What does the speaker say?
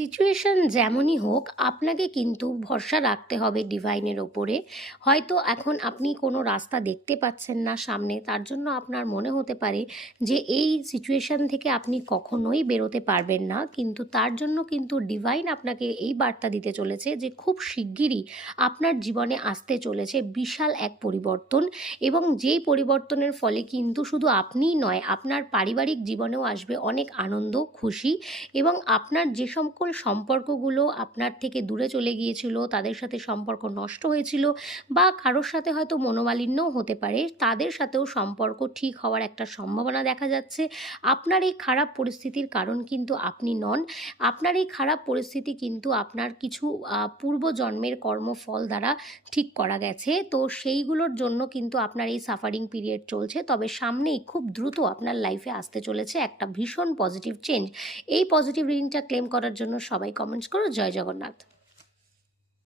Situation যেমনই হোক আপনাকে কিন্তু ভরসা রাখতে হবে ডিভাইনের ওপরে। হয়তো এখন আপনি কোনো রাস্তা দেখতে পাচ্ছেন না সামনে, তার জন্য আপনার মনে হতে পারে যে এই সিচুয়েশন থেকে আপনি কখনোই বেরোতে পারবেন না, কিন্তু তার জন্য কিন্তু ডিভাইন আপনাকে এই বার্তা দিতে চলেছে যে খুব শিগগিরই আপনার জীবনে আসতে চলেছে বিশাল এক পরিবর্তন। এবং যেই পরিবর্তনের ফলে কিন্তু শুধু আপনিই নয়, আপনার পারিবারিক জীবনেও আসবে অনেক আনন্দ, খুশি। এবং আপনার যে সকল সম্পর্কগুলো আপনার থেকে দূরে চলে গিয়েছিল, তাদের সাথে সম্পর্ক নষ্ট হয়েছিল বা কারোর সাথে হয়তো মনোমালিন্যও হতে পারে, তাদের সাথেও সম্পর্ক ঠিক হওয়ার একটা সম্ভাবনা দেখা যাচ্ছে। আপনার এই খারাপ পরিস্থিতির কারণ কিন্তু আপনি নন। আপনার এই খারাপ পরিস্থিতি কিন্তু আপনার কিছু পূর্বজন্মের কর্মফল দ্বারা ঠিক করা গেছে। তো সেইগুলোর জন্য কিন্তু আপনার এই সাফারিং পিরিয়ড চলছে। তবে সামনেই খুব দ্রুত আপনার লাইফে আসতে চলেছে একটা ভীষণ পজিটিভ চেঞ্জ। এই পজিটিভ রিডিংটা ক্লেম করার জন্য সবাই কমেন্টস করো জয় জগন্নাথ।